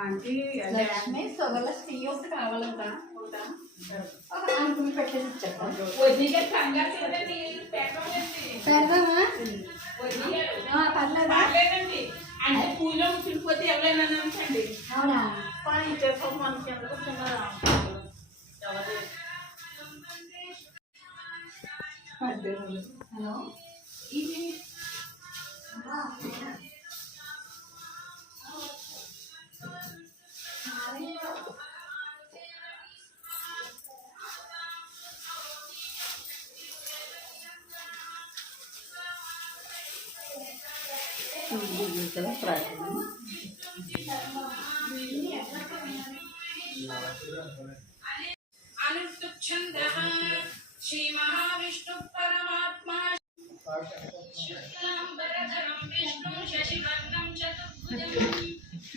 Aunty Lakshmi సొగల tea ఒకటి కావాలంట అనుకుని పెట్టేసి పర్లేదండి అంటే పూలో ముసిరిపోతే ఎవరైనా అండి. అవునా మనకి ఎంత హలో ఇది अनुष्ठुच्छन्दः श्री महाविष्णु परमात्मा शुक्लाम्बरधरं विष्णुं शशिवर्णं चतुर्भुजं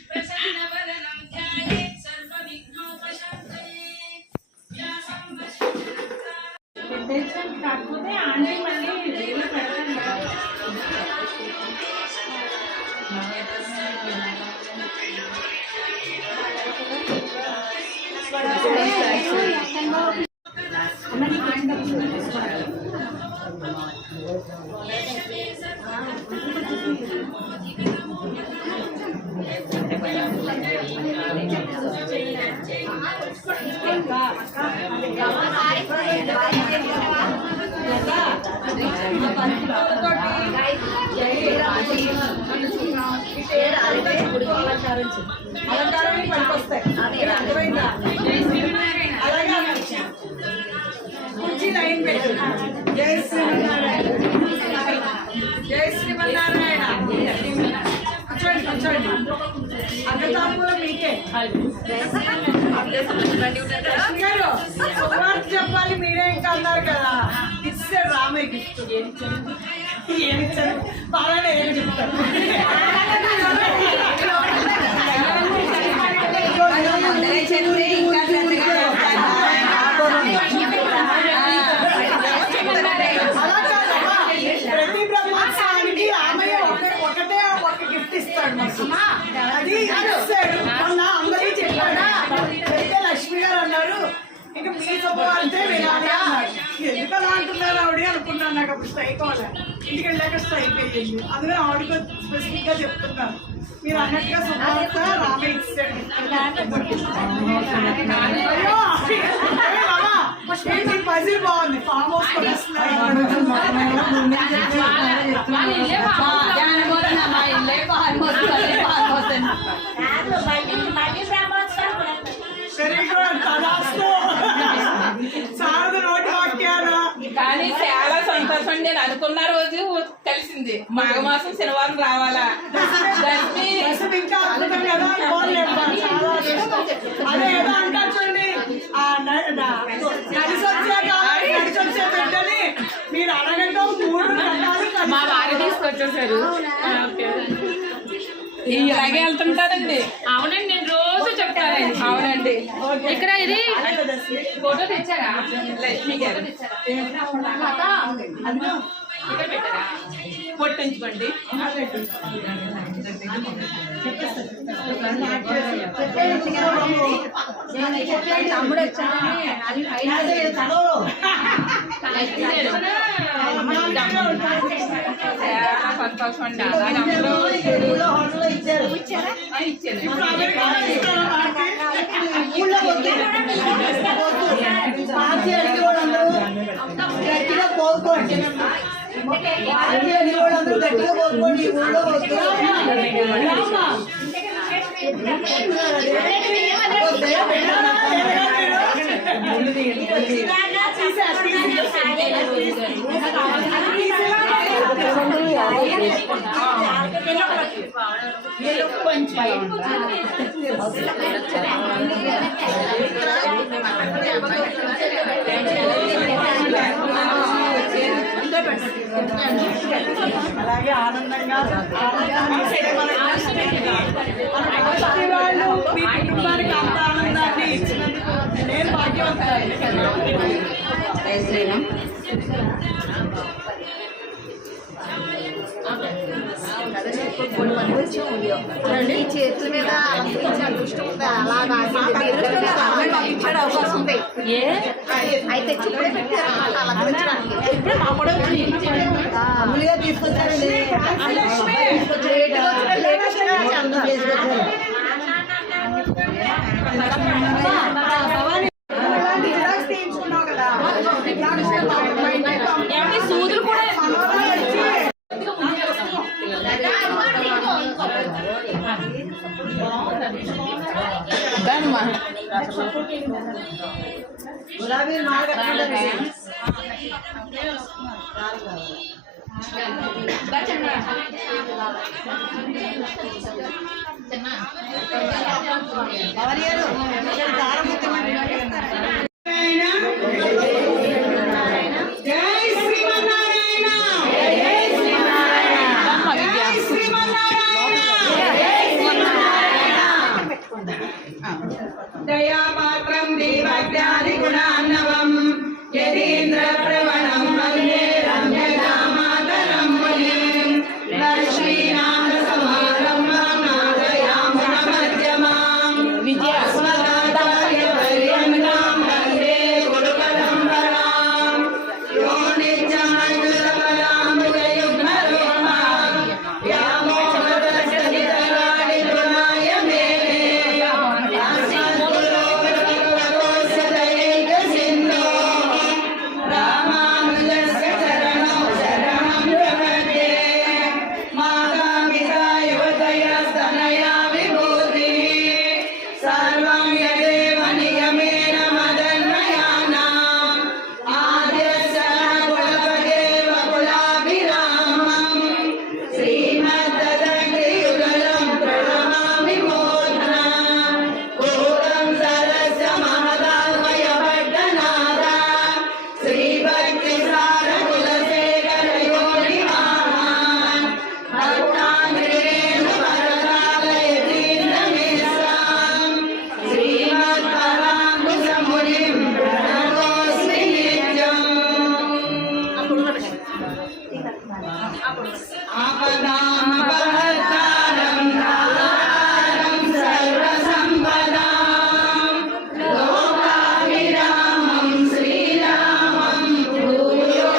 प्रसन्नवदनं ध्यायेत् सर्वविघ्नोपशान्तये కాకపోతే ఆంటీ మళ్ళీ రేలో పెడతాను అలంకారాన్ని పనికొస్తాయి. అర్థమైందా? అలాగే కుర్చీ లైన్ పెట్టి జై శ్రీమన్నారాయణ జై శ్రీమన్నారాయణ కూర్చోండి కూర్చోండి. అగ్రతాంబూలం మీకే గారు శుభార్త చెప్పాలి. మీరే ఇంకా అన్నారు కదా ఇచ్చారు రామయ్య గిఫ్ట్. ఏమిచ్చారు బాగానే ఏమి చెప్తారు. ప్రతి బ్రహ్మోత్సవానికి రామయ్య ఒకటే ఒక గిఫ్ట్ ఇస్తాడు. అది ఇస్తాడు. మొన్న అందరికీ చెప్పాడా అయితే లక్ష్మి గారు అన్నారు ఇంకా మీ శుభవార్తే వినాలి అన్నారు. ఎందుకు అలా అంటున్నారు ఆవిడ అనుకున్నాను. నాకు అప్పుడు స్ట్రైక్ అవ్వాలి. ఇంటికి వెళ్ళాక స్ట్రైక్ అయ్యింది. అందుకని ఆవిడకి స్పెసిఫిక్ గా చెప్తున్నారు. మీరు అన్నట్టుగా శుభవార్త రామయ్య ఇస్తాడు. పజిల్ బాగుంది. ఫామ్ హౌస్ సారద నోటి వాక్యాలు. కానీ చాలా సంతోషం. నేను అనుకున్న రోజు తెలిసింది మాఘమాసం శనివారం రావాలా. ఇంకా అద్భుతం కదా. అదే ఏదో అంటారు చూడండి నడిచొచ్చే బిడ్డని మీరు అరగంట 3 గంటలు మా వారి తీసుకొచ్చేసారు. ఇలాగే వెళ్తుంటారండి. అవునండి నేను రోజు చెప్తానండి. అవునండి ఇక్కడ ఇది ఫోటో తెచ్చారా లక్ష్మి గారు? ఇక్కడ పెట్టారా? పొట్టించుకోండి. తమ్ముడు వచ్చాడని సంతోషం అండి. గట్టిగా కోరుకోండి. గట్టిగా కోరుకోండి. ఊళ్ళో వీళ్ళు కొంచెం అలాగే ఆనందంగా వాళ్ళు మీ కుటుంబానికి అంత ఆనందాన్ని ఇచ్చినందుకు నేను భాగ్యవంతురాలు. ఈ చేతుల మీద అలంకరించే అదృష్టం ఉంది. అలాగా ఇచ్చాడు అవకాశం ఉంది. అయితే ఇప్పుడే పెట్టారు అన్నమాట అలంకరించడానికి. ఇప్పుడే మా కూడా మామూలుగా తీసుకొచ్చారండి. తీయించుకున్నావు కదా సూదులు కూడా గులాబీ మాల దయాపాత్రం దేవజ్ఞాని గుణాన్నవం యతీంద్ర ప్రవణం వందే రమ్యదామాతరం మునిం లక్ష్మీనాథ సమారంభం నాదయామున మధ్యమాం విద్యాస్మదాచార్య పర్యంతం వందే గురుపరంపరాం యో నిత్యమంగళపదాంబుజయుగ్మరూపాం వ్యామోహతస్థితరాణి గుణాయ మేనే రామానుజస్య చరణం శరణం ప్రపద్యే మాతాపితా యువతయస్తనయా విభూతి సర్వం యదేవ నియమేన మదన్మయానాం ఆద్యస్య కులపదేవ కులాభిరామం శ్రీమద్దదగ్రియుగళం ప్రణమామి మూర్ధ్నా భూతం సరస్య మహదాత్మయ భట్టనాథ శ్రీభక్తి సార కులశేఖర యోగి మహాన్ భక్తాంగ్రేణ పరకాలయతీంద్ర మిశ్రాం శ్రీమద్పరాంకుశమునిం ప్రణతోస్మి నిత్యం ఆపదామపహర్తారం దాతారం సర్వసంపదాం లోకాభిరామం శ్రీరామం భూయో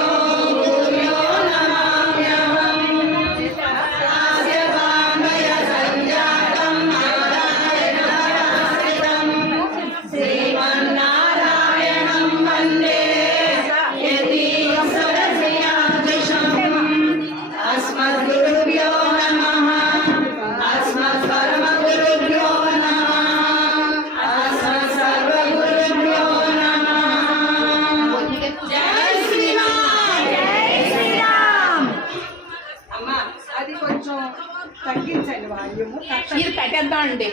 భూయో నమామ్యహం దాస్యవాన్వయ సంజాతం నారాయణాశ్రితం శ్రీమన్నారాయణం వందే యతీం సరసియాదృశం అస్మద్గురుభ్యో నమః అస్మత్పరమగురుభ్యో నమః అస్మత్సర్వగురుభ్యో నమః జై శ్రీరామ్ జై శ్రీరామ్. అమ్మా అది కొంచెం తగ్గించండి వాల్యూము ఇది పెట్టేద్దాం అండి.